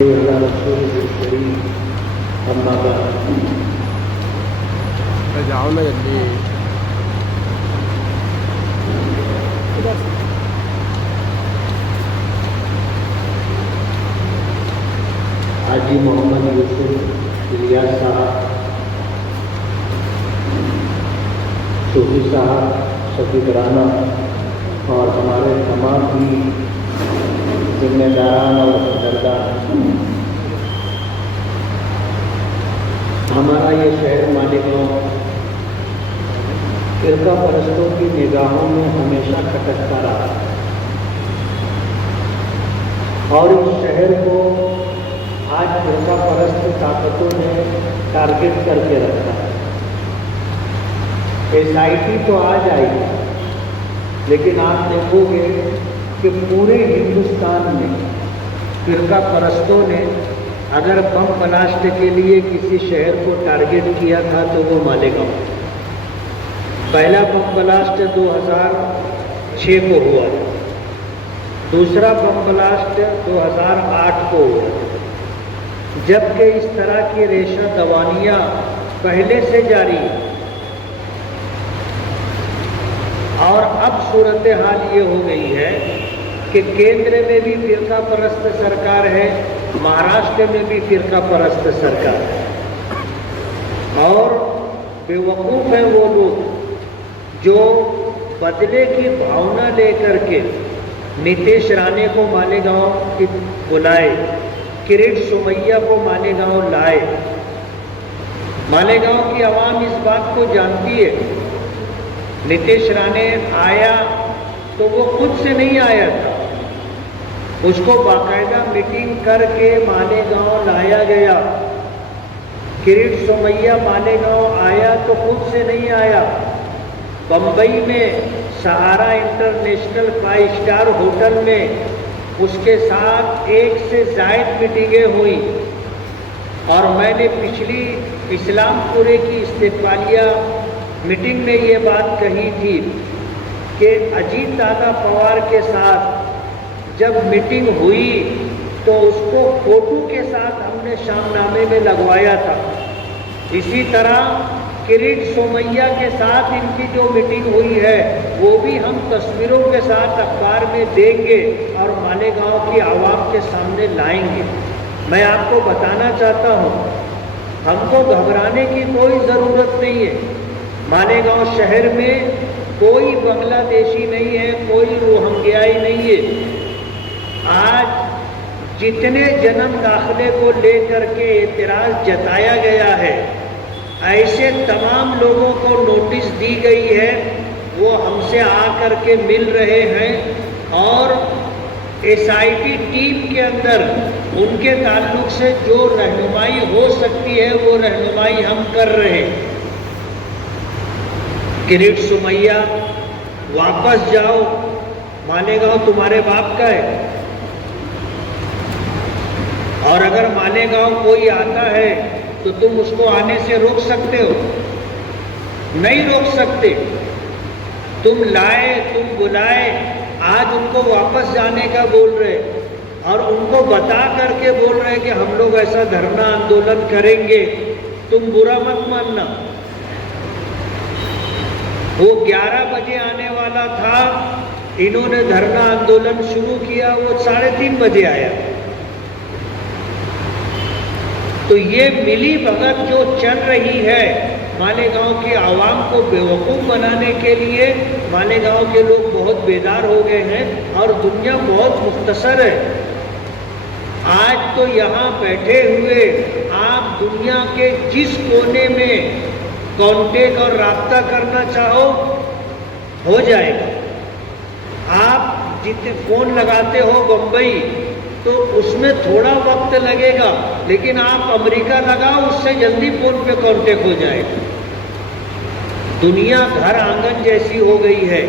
جاؤ نا جلدی. حاجی محمد یوسف الیاس صاحب، صوفی صاحب، شفیق رانا اور ہمارے تمام بھی ذمہ داران اور ہمدردان، ہمارا یہ شہر مالیگاؤں فرقہ پرستوں کی نگاہوں میں ہمیشہ کھٹکتا رہا اور اس شہر کو آج فرقہ پرست طاقتوں نے ٹارگٹ کر کے رکھا ہے. SIT تو آ جائے گی، لیکن آپ دیکھو گے کہ پورے ہندوستان میں فرقہ پرستوں نے اگر بم بلاسٹ کے لیے کسی شہر کو ٹارگٹ کیا تھا تو وہ مالیگاؤں. پہلا بم بلاسٹ 2006 کو ہوا تھا، دوسرا بم بلاسٹ 2008 کو ہوا تھا، جبکہ اس طرح کی ریشہ دوانیاں پہلے سے جاری ہیں. اور اب صورتحال یہ ہو گئی ہے کہ کیندر میں بھی فرقہ پرست سرکار ہے، مہاراشٹر میں بھی فرقہ پرست سرکار ہے، اور بے وقوف ہیں وہ لوگ جو بدلے کی بھاونا لے کر کے نتیش رانے کو مالیگاؤں کی بلائے، کرٹ سومیا کو مالیگاؤں لائے. مالیگاؤں کی عوام اس بات کو جانتی ہے. نتیش رانے آیا تو وہ خود سے نہیں آیا تھا، اس کو باقاعدہ میٹنگ کر کے مالیگاؤں لایا گیا. کرٹ سومیا مالیگاؤں آیا تو خود سے نہیں آیا. بمبئی میں سہارا انٹرنیشنل 5 اسٹار ہوٹل میں اس کے ساتھ 1 سے زائد میٹنگیں ہوئی. اور میں نے پچھلی اسلام پورے کی استقبالیہ میٹنگ میں یہ بات کہی تھی کہ اجیت دادا پوار کے ساتھ جب میٹنگ ہوئی تو اس کو فوٹو کے ساتھ ہم نے شام نامے میں لگوایا تھا. اسی طرح کرٹ سومیا کے ساتھ ان کی جو میٹنگ ہوئی ہے وہ بھی ہم تصویروں کے ساتھ اخبار میں دیں گے اور مالیگاؤں کی عوام کے سامنے لائیں گے. میں آپ کو بتانا چاہتا ہوں، ہم کو گھبرانے کی کوئی ضرورت نہیں ہے. مالیگاؤں شہر میں کوئی بنگلہ دیشی نہیں ہے، کوئی روہنگیائی نہیں ہے. آج جتنے جنم داخلے کو لے کر کے اعتراض جتایا گیا ہے، ایسے تمام لوگوں کو نوٹس دی گئی ہے، وہ ہم سے آ کر کے مل رہے ہیں اور SIT ٹیم کے اندر ان کے تعلق سے جو رہنمائی ہو سکتی ہے وہ رہنمائی ہم کر رہے ہیں. کرٹ سومیا واپس جاؤ، مالیگاؤں تمہارے باپ کا ہے. اور اگر مالیگاؤں کوئی آتا ہے تو تم اس کو آنے سے روک سکتے ہو؟ نہیں روک سکتے. تم لائے، تم بلائے، آج ان کو واپس جانے کا بول رہے اور ان کو بتا کر کے بول رہے کہ ہم لوگ ایسا دھرنا آندولن کریں گے. تم برا مت ماننا. وہ 11 بجے آنے والا تھا، انہوں نے دھرنا آندولن شروع کیا، وہ 3:30 بجے آیا. تو یہ ملی بھگت جو چل رہی ہے مالیگاؤں کی عوام کو بیوقوف بنانے کے لیے، مالیگاؤں کے لوگ بہت بیدار ہو گئے ہیں اور دنیا بہت مختصر ہے. آج تو یہاں بیٹھے ہوئے آپ دنیا کے جس کونے میں کانٹیکٹ اور رابطہ کرنا چاہو ہو جائے گا. آپ جتنے فون لگاتے ہو بمبئی تو اس میں تھوڑا وقت لگے گا، لیکن آپ امریکہ لگاؤ اس سے جلدی فون پہ کانٹیکٹ ہو جائے گا. دنیا گھر آنگن جیسی ہو گئی ہے.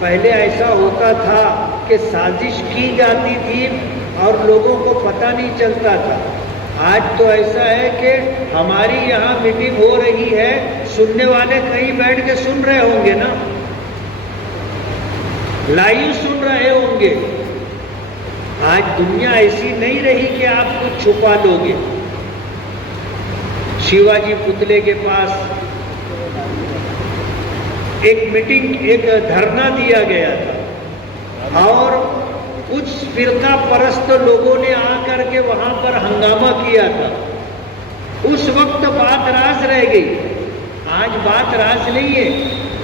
پہلے ایسا ہوتا تھا کہ سازش کی جاتی تھی اور لوگوں کو پتہ نہیں چلتا تھا. آج تو ایسا ہے کہ ہماری یہاں میٹنگ ہو رہی ہے، سننے والے کہیں بیٹھ کے سن رہے ہوں گے نا، لائیو سن رہے ہوں گے. آج دنیا ایسی نہیں رہی کہ آپ کچھ چھپا لو گے. شیواجی پتلے کے پاس ایک میٹنگ، ایک دھرنا دیا گیا تھا اور کچھ فرقہ پرست لوگوں نے آ کر کے وہاں پر ہنگامہ کیا تھا. اس وقت بات راز رہ گئی. آج بات راز نہیں ہے.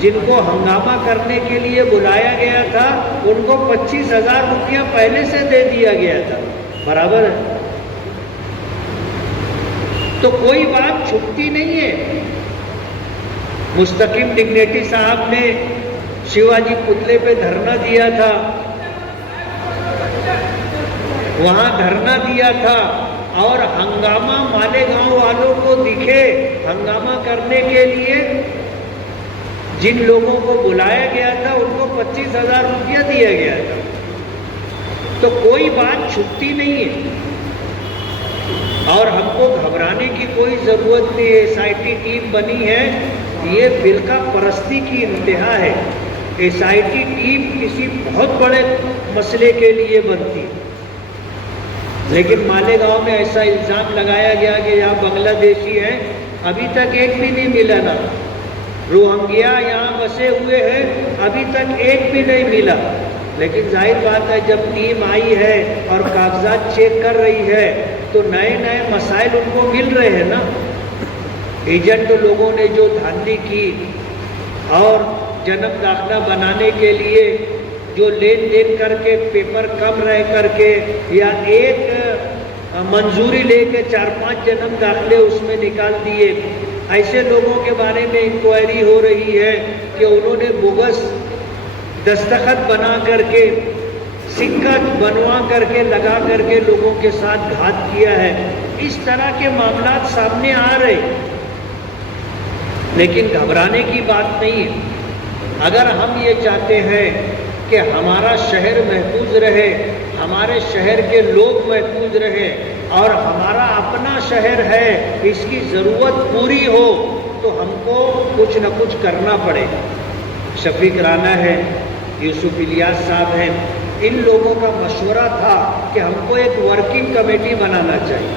جن کو ہنگامہ کرنے کے لیے بلایا گیا تھا ان کو 25,000 روپیہ پہلے سے دے دیا گیا تھا. برابر ہے. تو کوئی بات چھپتی نہیں ہے. مستقیم ڈگنیٹی صاحب نے شیواجی پتلے پہ دھرنا دیا تھا، وہاں دھرنا دیا تھا اور ہنگامہ مالیگاؤں والوں کو دکھے ہنگامہ کرنے کے لیے. جن لوگوں کو بلایا گیا تھا ان کو 25,000 روپیہ دیا گیا تھا. تو کوئی بات چھپتی نہیں ہے اور ہم کو گھبرانے کی کوئی ضرورت نہیں ہے. ایس آئی ٹی ٹیم بنی ہے، یہ فرقہ پرستی کی انتہا ہے. ایس آئی ٹی ٹیم کسی بہت بڑے مسئلے کے لیے بنتی، لیکن مالیگاؤں میں ایسا الزام لگایا گیا کہ یہاں بنگلہ دیشی ہیں، ابھی تک ایک بھی نہیں ملا. نا روہنگیا یہاں بسے ہوئے ہیں، ابھی تک ایک بھی نہیں ملا. لیکن ظاہر بات ہے جب ٹیم آئی ہے اور کاغذات چیک کر رہی ہے تو نئے نئے مسائل ان کو مل رہے ہیں نا. ایجنٹ لوگوں نے جو دھاندلی کی اور جنم داخلہ بنانے کے لیے جو لین دین کر کے پیپر کم رہ کر کے یا ایک منظوری لے کے 4-5 جنم داخلے اس میں نکال دیے، ایسے لوگوں کے بارے میں انکوائری ہو رہی ہے کہ انہوں نے بوگس دستخط بنا کر کے سکہ بنوا کر کے لگا کر کے لوگوں کے ساتھ گھات کیا ہے. اس طرح کے معاملات سامنے آ رہے، لیکن گھبرانے کی بات نہیں ہے. اگر ہم یہ چاہتے ہیں کہ ہمارا شہر محفوظ رہے، ہمارے شہر کے لوگ محفوظ رہے اور ہمارا اپنا شہر ہے اس کی ضرورت پوری ہو تو ہم کو کچھ نہ کچھ کرنا پڑے. شفیق رانا ہے، یوسف الیاس صاحب ہیں، ان لوگوں کا مشورہ تھا کہ ہم کو ایک ورکنگ کمیٹی بنانا چاہیے.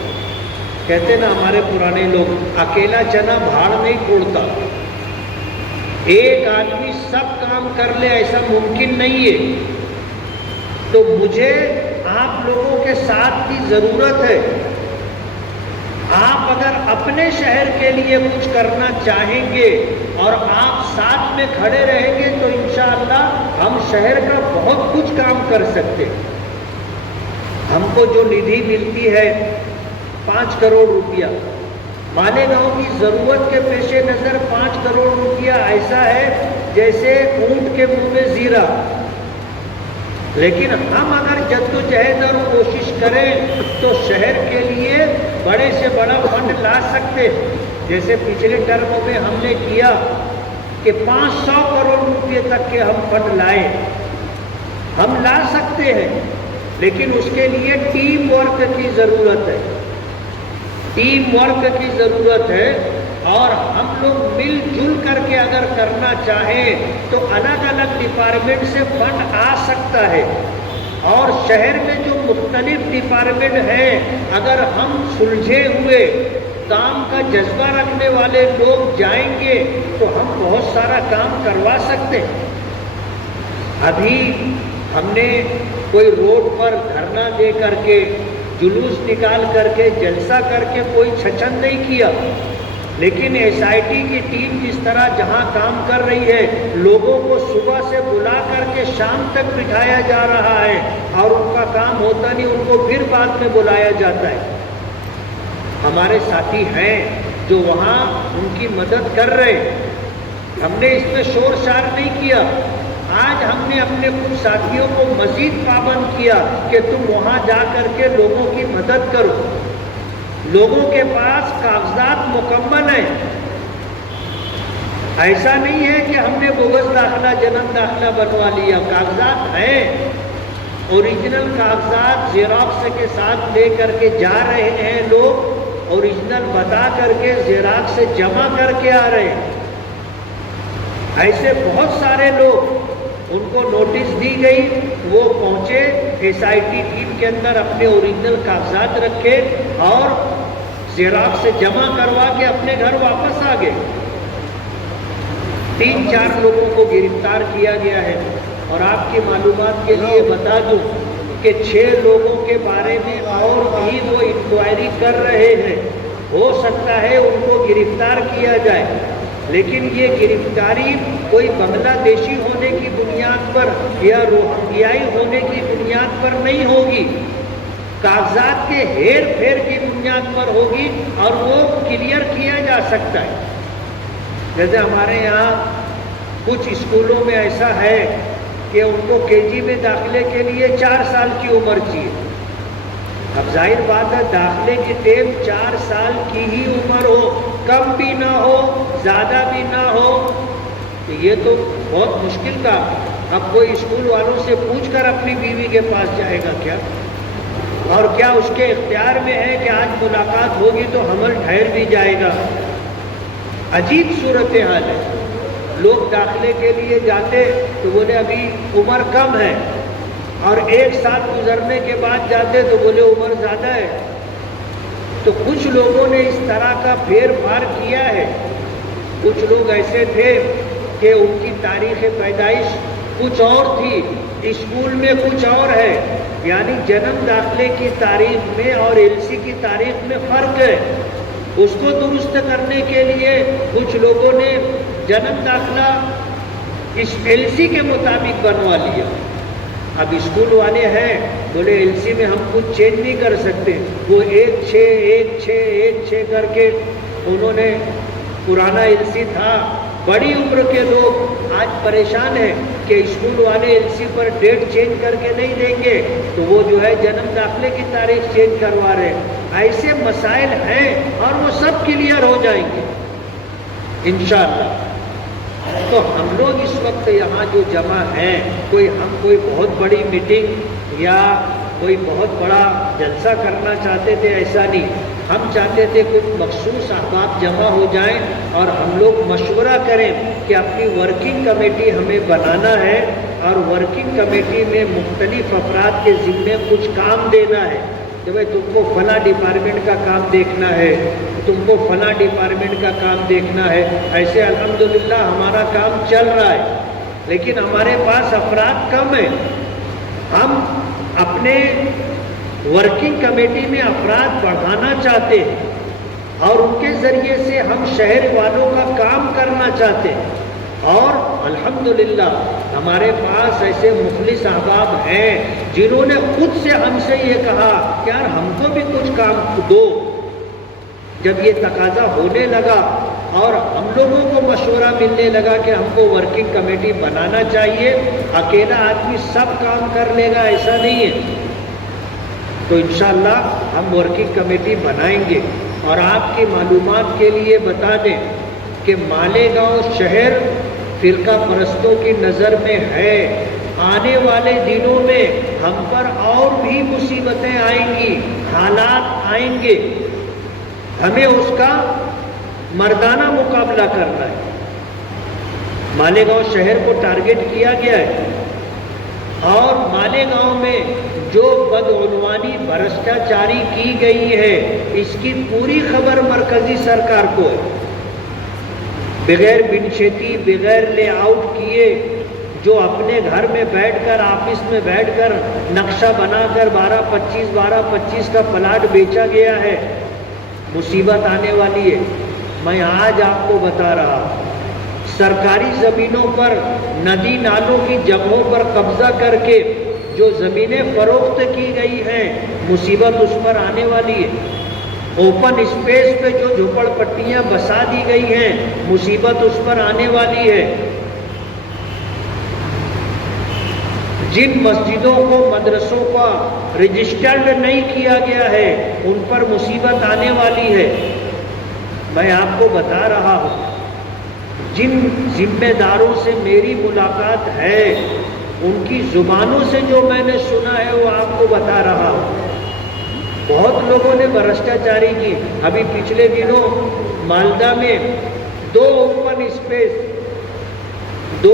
کہتے نا ہمارے پرانے لوگ، اکیلا چنا بھاڑ نہیں توڑتا. ایک آدمی سب کام کر لے ایسا ممکن نہیں ہے. تو مجھے آپ لوگوں کے ساتھ کی ضرورت ہے. آپ اگر اپنے شہر کے لیے کچھ کرنا چاہیں گے اور آپ ساتھ میں کھڑے رہیں گے تو انشاءاللہ ہم شہر کا بہت کچھ کام کر سکتے. ہم کو جو ندھی ملتی ہے 5 کروڑ روپیہ، مالیگاؤں کی ضرورت کے پیش نظر 5 کروڑ روپیہ ایسا ہے جیسے اونٹ کے منہ میں زیرہ. لیکن ہم اگر جدوجہد اور کوشش کریں تو شہر کے لیے بڑے سے بڑا فنڈ لا سکتے. جیسے پچھلے ٹرم میں ہم نے کیا کہ 500 کروڑ روپے تک کے ہم فنڈ لائے. ہم لا سکتے ہیں، لیکن اس کے لیے ٹیم ورک کی ضرورت ہے. ٹیم ورک کی ضرورت ہے اور ہم لوگ مل جل کر کے اگر کرنا چاہیں تو الگ الگ ڈپارٹمنٹ سے فنڈ آ سکتا ہے. اور شہر میں جو مختلف ڈپارٹمنٹ ہیں اگر ہم سلجھے ہوئے کام کا جذبہ رکھنے والے لوگ جائیں گے تو ہم بہت سارا کام کروا سکتے ہیں. ابھی ہم نے کوئی روڈ پر دھرنا دے کر کے جلوس نکال کر کے جلسہ کر کے کوئی چھچن نہیں کیا، لیکن ایس آئی ٹی کی ٹیم جس طرح جہاں کام کر رہی ہے لوگوں کو صبح سے بلا کر کے شام تک بٹھایا جا رہا ہے اور ان کا کام ہوتا نہیں، ان کو پھر بعد میں بلایا جاتا ہے. ہمارے ساتھی ہیں جو وہاں ان کی مدد کر رہے. ہم نے اس میں شور شار نہیں کیا. آج ہم نے اپنے کچھ ساتھیوں کو مزید پابند کیا کہ تم وہاں جا کر کے لوگوں کی مدد کرو. لوگوں کے پاس کاغذات مکمل ہیں. ایسا نہیں ہے کہ ہم نے بوگس داخلہ جنم داخلہ بنوا لیا. کاغذات ہیں، اوریجنل کاغذات زیراکس کے ساتھ لے کر کے جا رہے ہیں لوگ، اوریجنل بتا کر کے زیراکس سے جمع کر کے آ رہے ہیں. ایسے بہت سارے لوگ ان کو نوٹس دی گئی، وہ پہنچے SIT ٹیم کے اندر، اپنے اوریجنل کاغذات رکھے اور زیراکس سے جمع کروا کے اپنے گھر واپس آ گئے۔ 3-4 لوگوں کو گرفتار کیا گیا ہے، اور آپ کی معلومات کے لیے بتا دوں کہ 6 لوگوں کے بارے میں اور بھی وہ انکوائری کر رہے ہیں، ہو سکتا ہے ان کو گرفتار کیا جائے، لیکن یہ گرفتاری کوئی بنگلہ دیشی ہونے کی بنیاد پر یا روہنگیائی ہونے کی بنیاد پر نہیں ہوگی، کاغذات کے ہیر پھیر کی بنیاد پر ہوگی، اور وہ کلیئر کیا جا سکتا ہے۔ جیسے ہمارے یہاں کچھ اسکولوں میں ایسا ہے کہ ان کو KG میں داخلے کے لیے 4 سال کی عمر چاہیے۔ اب ظاہر بات ہے داخلے کی ٹائم 4 سال کی ہی عمر ہو، کم بھی نہ ہو زیادہ بھی نہ ہو، تو یہ تو بہت مشکل کا۔ اب کوئی اسکول والوں سے پوچھ کر اپنی بیوی کے پاس جائے گا کیا؟ اور کیا اس کے اختیار میں ہے کہ آج ملاقات ہوگی تو حمل ٹھہر بھی جائے گا؟ عجیب صورتحال ہے۔ لوگ داخلے کے لیے جاتے تو بولے ابھی عمر کم ہے، اور 1 سال گزرنے کے بعد جاتے تو بولے عمر زیادہ ہے۔ تو کچھ لوگوں نے اس طرح کا پھیر پھار کیا ہے۔ کچھ لوگ ایسے تھے کہ ان کی تاریخ پیدائش کچھ اور تھی، اسکول میں کچھ اور ہے، یعنی جنم داخلے کی تاریخ میں اور LC کی تاریخ میں فرق ہے۔ اس کو درست کرنے کے لیے کچھ لوگوں نے جنم داخلہ اس LC کے مطابق بنوا لیا۔ اب اسکول والے ہیں بولے LC میں ہم کچھ چینج نہیں کر سکتے، وہ 1-6 کر کے انہوں نے پرانا LC تھا۔ بڑی عمر کے لوگ آج پریشان ہیں کہ اسکول والے LC پر ڈیٹ چینج کر کے نہیں دیں گے، تو وہ جو ہے جنم داخلے کی تاریخ چینج کروا رہے ہیں۔ ایسے مسائل ہیں اور وہ سب کلیئر ہو جائیں گے انشاءاللہ۔ تو ہم لوگ اس وقت یہاں جو جمع ہیں، ہم کوئی بہت بڑی میٹنگ یا کوئی بہت بڑا جلسہ کرنا چاہتے تھے، ایسا نہیں۔ ہم چاہتے تھے کچھ مخصوص احباب جمع ہو جائیں اور ہم لوگ مشورہ کریں کہ اپنی ورکنگ کمیٹی ہمیں بنانا ہے، اور ورکنگ کمیٹی میں مختلف افراد کے ذمے کچھ کام دینا ہے کہ بھائی تم کو فلاں ڈپارٹمنٹ کا کام دیکھنا ہے، تم کو فلاں ڈپارٹمنٹ کا کام دیکھنا ہے۔ ایسے الحمدللہ ہمارا کام چل رہا ہے، لیکن ہمارے پاس افراد کم ہیں۔ ہم اپنے ورکنگ کمیٹی میں افراد بڑھانا چاہتے ہیں، اور ان کے ذریعے سے ہم شہر والوں کا کام کرنا چاہتے ہیں، اور الحمدللہ ہمارے پاس ایسے مخلص احباب ہیں جنہوں نے خود سے ہم سے یہ کہا کہ یار ہم کو بھی کچھ کام دو۔ جب یہ تقاضا ہونے لگا اور ہم لوگوں کو مشورہ ملنے لگا کہ ہم کو ورکنگ کمیٹی بنانا چاہیے، اکیلا آدمی سب کام کر لے گا ایسا نہیں ہے، تو انشاءاللہ ہم ورکنگ کمیٹی بنائیں گے۔ اور آپ کی معلومات کے لیے بتا دیں کہ مالیگاؤں شہر فرقہ پرستوں کی نظر میں ہے، آنے والے دنوں میں ہم پر اور بھی مصیبتیں آئیں گی، حالات آئیں گے، ہمیں اس کا مردانہ مقابلہ کرنا ہے۔ مالیگاؤں شہر کو ٹارگٹ کیا گیا ہے، اور مالیگاؤں میں جو بدعنوانی بھرشٹاچاری کی گئی ہے اس کی پوری خبر مرکزی سرکار کو ہے۔ بغیر بنشتی، بغیر لے آؤٹ کیے جو اپنے گھر میں بیٹھ کر، آفس میں بیٹھ کر نقشہ بنا کر 12-25 کا پلاٹ بیچا گیا ہے، مصیبت آنے والی ہے۔ میں آج آپ کو بتا رہا ہوں، سرکاری زمینوں پر، ندی نالوں کی جگہوں پر قبضہ کر کے جو زمینیں فروخت کی گئی ہیں، مصیبت اس پر آنے والی ہے۔ اوپن اسپیس پہ جو جھوپڑ پٹیاں بسا دی گئی ہیں، مصیبت اس پر آنے والی ہے۔ جن مسجدوں کو، مدرسوں کا رجسٹرڈ نہیں کیا گیا ہے، ان پر مصیبت آنے والی ہے۔ میں آپ کو بتا رہا ہوں، جن ذمہ داروں سے میری ملاقات ہے ان کی زبانوں سے جو میں نے سنا ہے وہ آپ کو بتا رہا ہوں۔ بہت لوگوں نے بھرشٹاچاری کی۔ ابھی پچھلے دنوں مالدہ میں 2 اوپن اسپیس 2